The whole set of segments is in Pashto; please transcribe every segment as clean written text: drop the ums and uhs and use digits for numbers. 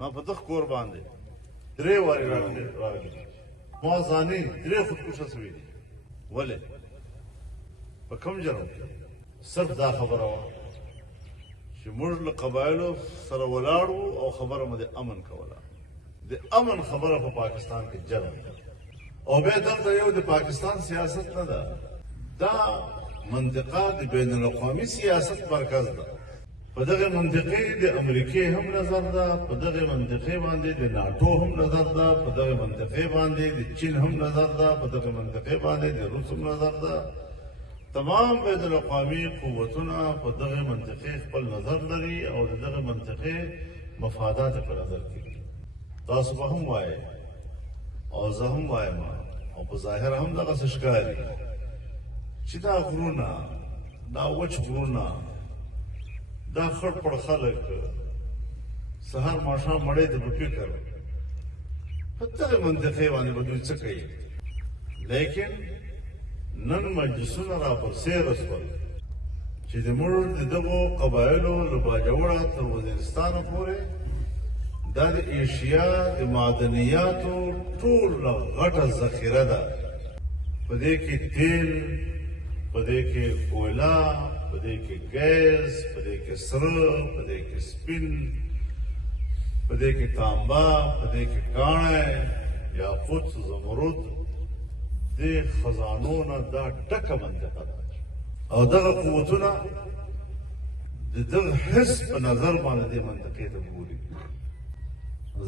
ما په دغه کور باندې درې وارې راغلي ما ځانې درې خودکشه سوي دي ولې په کوم جرم کې صرف دا خبره وه چې موږ له قبایلو سره ولاړ وو او خبره مو د امن کوله د امن خبره په پاکستان کې جرم ده او بیا دلته یو د پاکستان سیاست نه ده دا منطقه د بین الاقوامي سیاست مرکز ده په دغه منطقې د امریکې هم نظر ده په دغه منطقې باندې د ناټو هم نظر ده په دغه منطقې باندې د چین هم نظر ده په دغه منطقې باندې د روس هم نظر ده تمام بین الاقوامي قوتونه په دغه منطقې خپل نظر لري او د دغه منطقې مفادات په نظر کې تاسو به هم وایئ او زه هم وایم او په ظاهر هم دغسې ښکاري چې دا غرونه دا وچ غرونه دا خړ پړ خلک سهار ماښام مړی د به فکر په دغې منطقې باندې به دوی څه کوي لیکن نن مجلسونه را پرسېره شول چې د موږ د دغو قبایلو له باجوړه تر وزیرستانه پورې دا د ایشیا د معدنیاتو ټوله غټه ذخیره ده په دې کې تیل په دې کې کویلا په دې کې ګیس په دې کې سره په دې کې سپین په دې کې تانبا په دې کې کاڼی یاقوت زمرد دې خزانو نه دا ډکه منطقه ده او دغه قوتونه د دغه حس په نظر باندې دې منطقې ته ګوري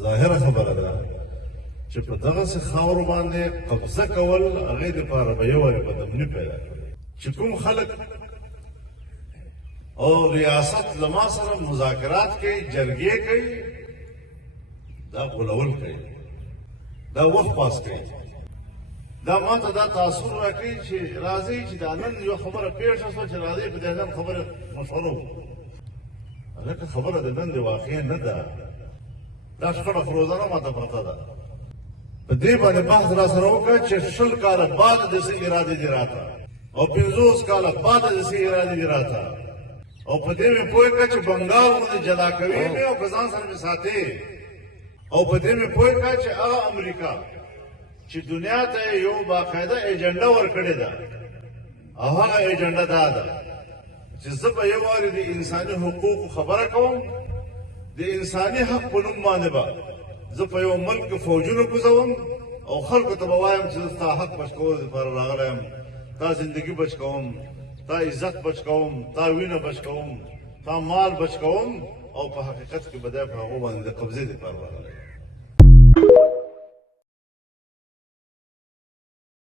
ظاهره خبره ده چې په دغسې خاورو باندې قبضه کول هغې دپاره به یو وارې بدمني پیدا کړي چې کوم خلک او ریاست زما سره مذاکرات کوي جرګې کوي دا غولول کوي دا وخت پاس کوي دا ما ته دا تاثر راکوي چې راځئ چې دا نن یو خبره پېښه شوه چې راځئ په دې نن خبره مشوره وکړو هلکه خبره د نن د واقع نه ده دا شخړه خو روزانه ماته پرته ده په دې باندې بحث را سره وکړه چې 20 کاله بعد داسې ارادې دي راته او 50 کاله بعد داسې ارادې دي راته او په دې مې پوه کړه چې بنګال غوندې جلا کوي مې او که ځان سره مې ساتې او په دې مې پوه کړه چې هغه امریکا چې دنیا ته یو باقاعده ایجنډا ورکړې ده او هغه ایجنډا دا ده چې زه به یو وارې د انساني حقوقو خبره کوم د انساني حق په نوم باندې به زه په یو ملک کې فوجونه کوزوم او خلکو ته به وایم چې زه ستا حق بچ کولو دپاره راغلی یم تا زندگی بچ کوم تا عزت بچ کوم تا وینه بچ کوم تا مال بچ کوم او په حقیقت کې به دی په هغو باندې د قبضې دپاره راغلی